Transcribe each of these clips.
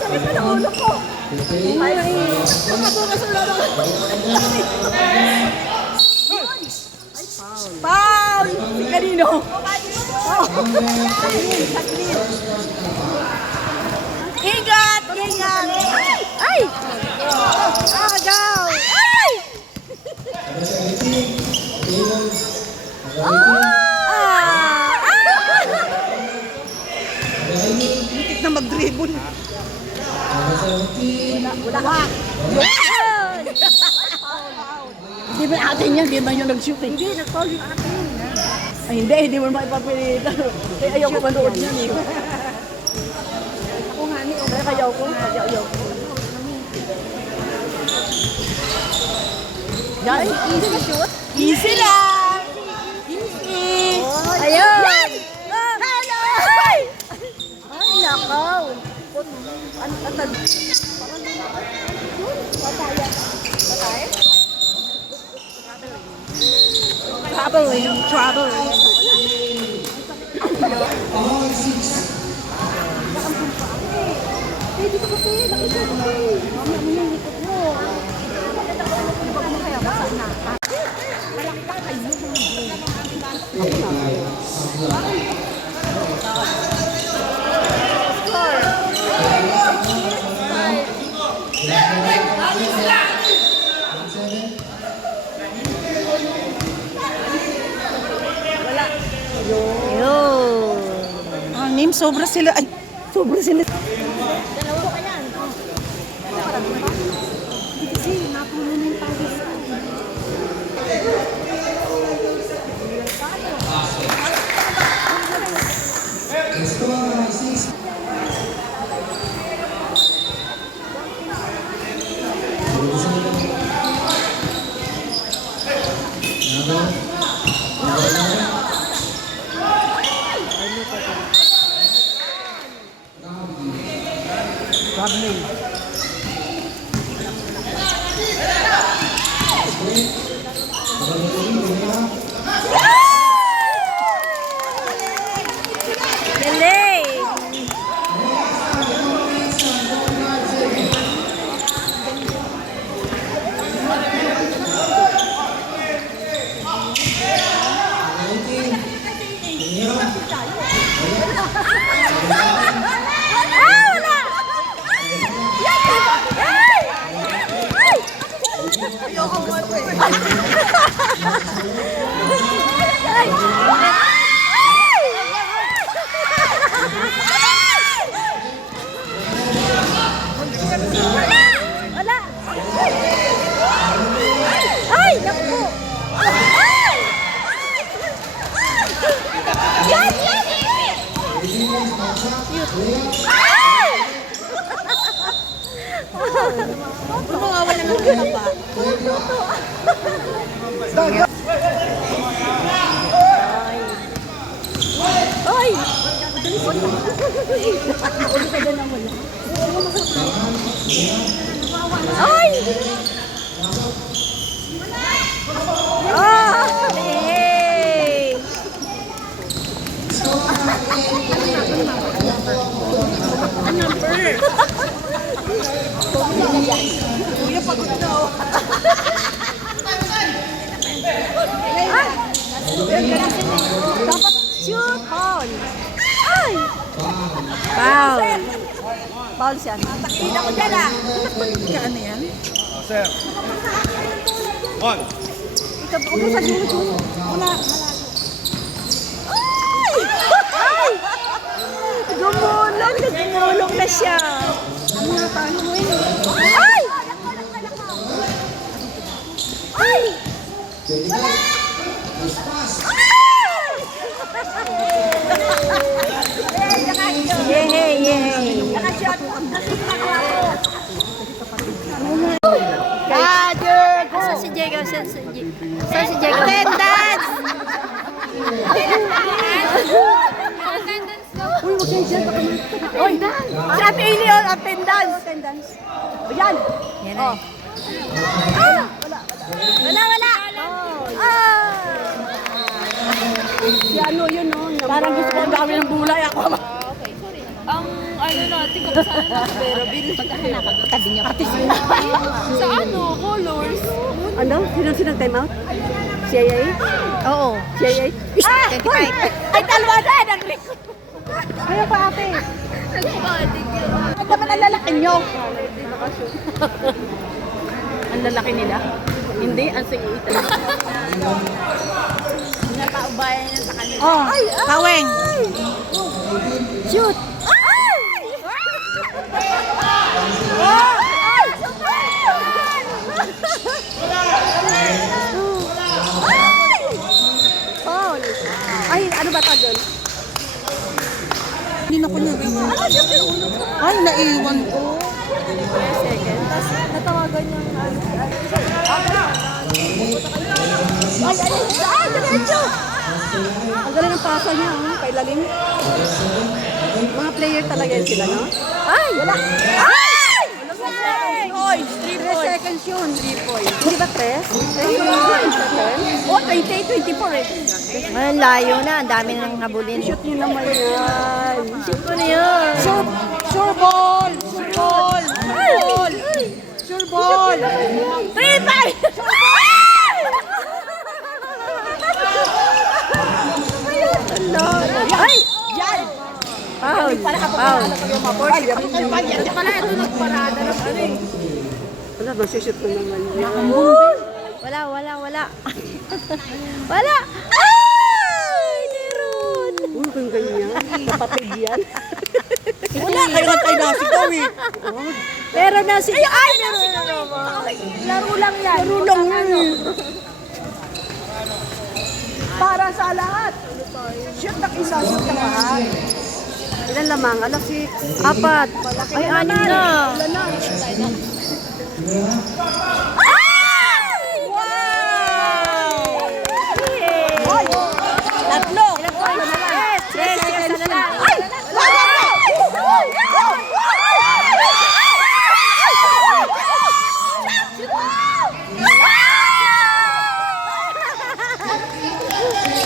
Sakit na ng ulo ko. Foul! Kanino? Ingat! Ingat! Ay! Agaw! Ay! Muntik na mag-dribble. Wala. Hindi ba atin yan? Hindi ba yung nag-shoot? Hindi, nag-foul yung atin. Ay, hindi mo maipapilitan. Ay, ayaw ko manood yan eh. Ako nga ni, ayaw ko. Yan, easy na shoot. Easy lang. Easy. Ayun. Hello! Ay, nakaw. Trouble. Dito kasi, nakikita ko. Mami, ano yung likod mo? Huwag mo kaya basa na. Malaki ka kayo. Anim, sobra sila. Ay, sobra sila. Dalawa ka yan. Kasi napuno na yung pagis. Kuya, pagod na oh. Dapat shoot on. Ay! Foul. Foul siya. Takiin ako dyan ah. Ano yan? Sir. On. Ikaw po sa shoot. Wala. Ay! Ay! Gumulong na siya. Ano na paano mo yun? Ay! Ay! Yay! Saan si Diego? Saan si Diego? Attendance! Uy, wag kayo dyan. Uy, si Ate Ili yun, attendance. O yan. Oh. Wala. Si ano yun, no? Parang gusto ko ang dami ng bulay ako. Okay, sorry. Ang ano natin, kung saan natin pera, bill. Tabi niyo. Sa ano, colors. Ano? Sino time out? CIA? Oo. CIA? 25. Ay, dalawa na! Nag-record. Kaya pa ate. Nag-body ka. Ang naman ang lalaki nyo. Ang lalaki nila? Hindi, ang sige talaga. Napaubayan niya sa kanila. Oh, Kaweng. Shoot! Paul! Ay, ano ba tagol? Hindi na ko na. Ay, naiwan ko. Second. Tapos natawagan yung Ay, diretso! Ang galing ng pasa niya, kay Lalim. Mga player talaga yun sila, no? Ay! Wala! Ay! Oy! 3 seconds yun. 3 points. Hindi ba 3? 3 points. Oh, 28, 24 eh. Ang layo na, ang dami nang habulin. Shoot nyo naman yan. Shoot ko na yun. Sure ball! Sure ball! Sure ball! Sure ball! 3 times! Ay! Yan! Foul! Foul! Ito pala, ito nagparada ng ano eh. Wala, masushoot ko naman yan. Wala. Wala. Ay! Meron. Uy, kung ganyan. Kapatid yan. Wala, kayo nga tayo nasigaw eh. Meron na si... Ay, laro lang yan. Laro lang yan. Para sa lahat. Shoot na isa, shoot na lahat. Ilan lamang? Alas 6. 4. Ay, 6 na. Ay! Tatlo! Ilang points? Yes, isa na lang. Ay!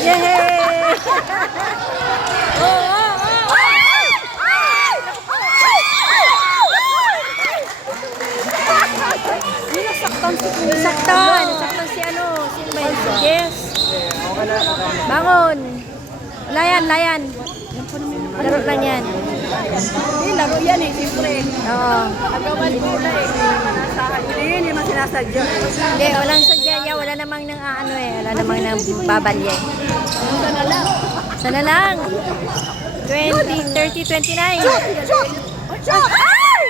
Yay! Nasaktan si ano, si Mel. Yes. Bangon. Layan. Laro lang yan. Hindi, laro yan eh, siyempre. Oo. Agawan mo na eh. Hindi naman sinasadya. Hindi, walang sadya niya. Wala namang nang ano eh. Wala namang nang babalye. Sana lang. 20, 30, 29. Shoot! Ay!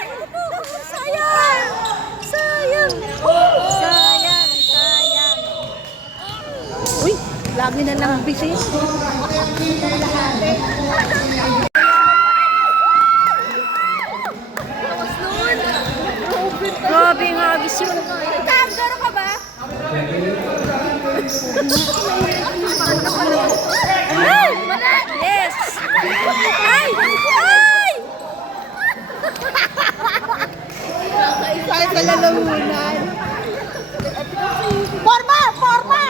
Sayang! Uy, lagi na lang busy. Grabe nga, agis yun. Garo ka ba? Yes! Ay! Kahit sa lalamunan. Forma! Forma!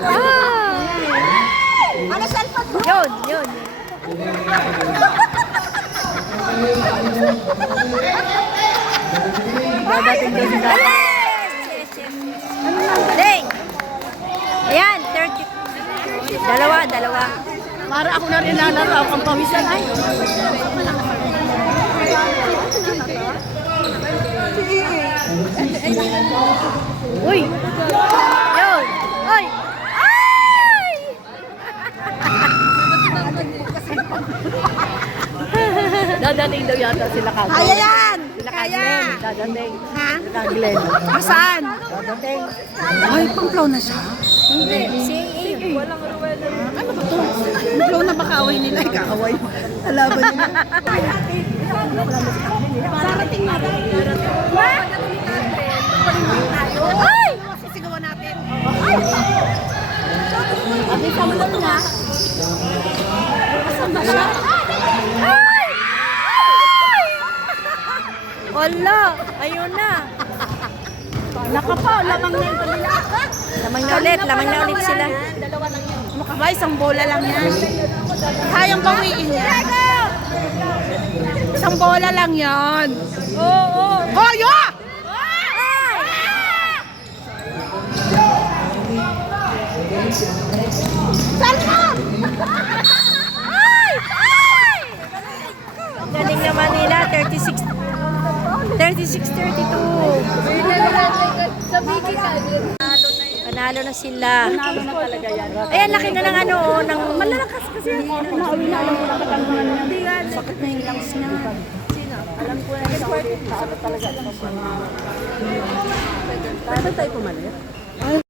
Ah! Ano cellphone mo? Yun. Dadating doon sa Yes. Ding! Ayan, 30. Dalawa. Para ako na rin lalaro. Ako ang pawisan ay. Uy! Yun! Ay! Ay! Dadating daw yata sila Kaglen. Kaya yan! Sila Kaglen. Dadating. Ha? Kaglen. Saan? Dadating. Ay, pangplaw na siya. Hindi, CAA. Walang ruwelo. Ano ba to? Pangplaw na baka away nila. Ikaaway mo. Alaban nila. Darating na daw. Ay! Sisigawan natin. Abi sa mo na. Asan ba siya? Ay! Wala! Ayun na! Nakapaw, lamang na yung kanila. Lamang na ulit sila. Dalawa lang yun. Aba, isang bola lang yan. Kayang bawiin yan. Isang bola lang yan. Oo. Oh, yo! Galing naman nila, 36-32. Panalo na sila. Panalo na talaga yan. Ayan, laki na ng ano, ng... Malalakas kasi yan. Nauwi na alam ko na katanungan niya. Hindi nga, sakit na yung lungs niya. Sino? Alam ko na sa sakit talaga. Pwede tayo pumalit?